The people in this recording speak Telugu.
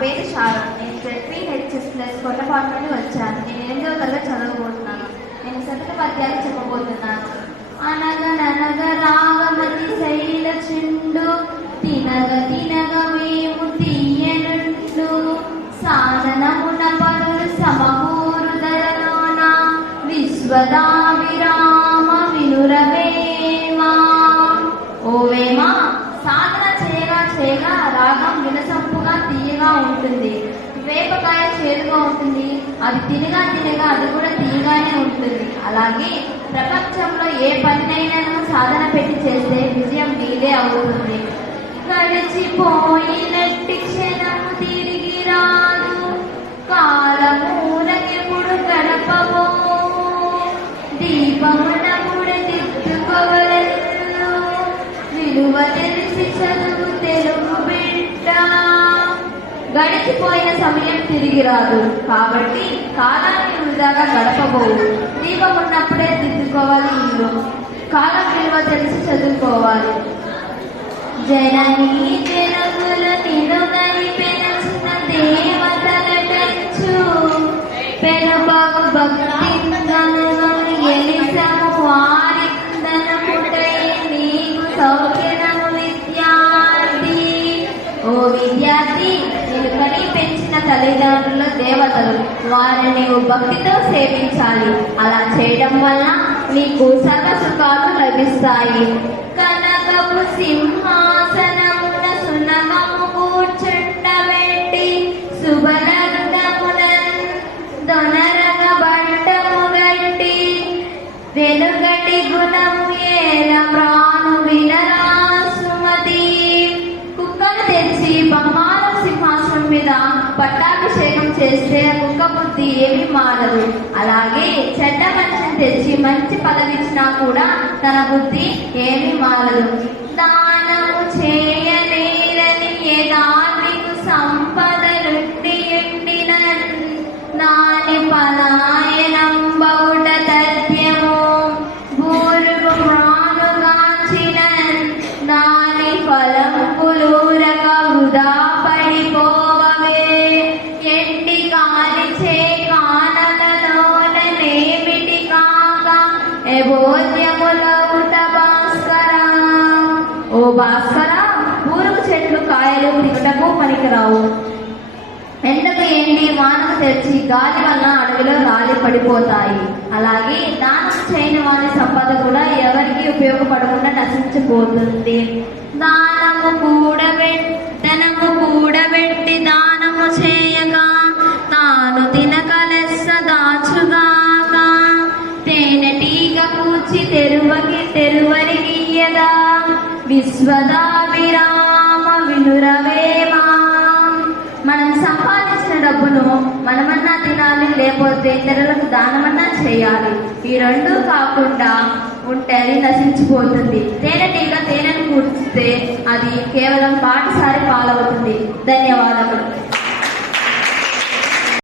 పేరు శారద. నేను ZPHS కొట్టపాటు నుండి వచ్చాను. నేను 8వ తరగతి చదవబోతున్నాను. నేను శతక పద్యాలు చెప్పబోతున్నాను. అనగననగ రాగమతి శైల చిండు తినగ తినగ మేము తీయనుండు సాధనమున పరులు సమకూరు ధరలోన విశ్వదావిరామ వినురవేమా. ఓవేమా, సాధన చేయగా చేయగా రాగం వినసంపుగా తీయగా ఉంటుంది. వేపకాయ చేదుగా ఉంటుంది, అది తినగా తినగా అది కూడా తీయగానే ఉంటుంది. అలాగే ప్రపంచంలో ఏ పనినైనా సాధన పెట్టి చేస్తే విజయం నీదే అవుతుంది. గడిచిపోయినట్టి క్షణము తిరిగి రాదు, కాలమూలకెప్పుడు గడపవో దీపమునముడు దిద్దుకోవలను విలువ తెలిసి చదువు తెలుగు బిడ్డ. గడిచిపోయిన సమయం తిరిగి రాదు కాబట్టి కాలాన్ని వృధాగా గడపబోవు. దీపం ఉన్నప్పుడే దిద్దుకోవాలి ఇల్లు. కాలం విలువ తెలిసి చదువుకోవాలి. జననీ జనముల నిలుగని పెనచిన దేవతలటచ్చు పెనుబగు భక్తిందనముని ఎలిసము వారిందనముటై నీకు సౌఖ్యము విద్యార్థి. ఓ విద్యార్థి, నేను కని పెంచిన తల్లిదండ్రుల దేవతలు, వారిని నీవు భక్తితో సేవించాలి. అలా చేయడం వల్ల నీకు సర్వ సుఖాలు లభిస్తాయి. కనకపు సింహాసనమున సునకము కూర్చుండబెట్టి శుభలగ్నమునన్ దొనరగ బంటము గట్టి వెనుగటి గుణము ఏల ప్రాణు వినరా సుమతి. కుక్కను తెచ్చి బంగారు సింహాసనం మీద పట్టాభిషేకం చేస్తే కుక్క బుద్ధి ఏమి మారదు. అలాగే చెడ్డ మనిషిని తెచ్చి మంచి పదవిచ్చినా కూడా తన బుద్ధి ఏమి మారదు. దానము చేయనేరని ఏదానికి సంపదలుండి ఎండిన నాని పలాయనం బౌట తథ్యము బూరుగు ప్రాణుగాంచిన నాని ఫలంపులూరక వృధా పడిపోవవే. ఎండి కాలిచే కానలలోన నేమిటి కాక ఎబోధ్యములౌట భాస్కర. ఓ భాస్కర, పూరుగు చెట్లు కాయలు తినటకు పనికిరావు. ఎండకు ఎండి వానకు తెచ్చి గాలి వల్ల అడవిలో రాలి పడిపోతాయి. అలాగే దానం చేయని వారి సంపద కూడా ఎవరికి ఉపయోగపడకుండా నశించిపోతుంది. దానము కూడబెట్టి దానము చేయగా తాను తినక లెస్స దాచుగాక తేనెటీగ కూర్చి తెరువరిగియగా విశ్వదావిరామ వినురవేమా. మనం సంపాదించిన డబ్బును మనమన్నా తినాలి, లేకపోతే ఇతరులకు దానమన్నా చేయాలి. ఈ రెండూ కాకుండా ఉంటే అది నశించిపోతుంది. తేనెటీగ తేనెను కూర్చితే అది కేవలం పాటిసారి పాలవుతుంది. ధన్యవాదములు.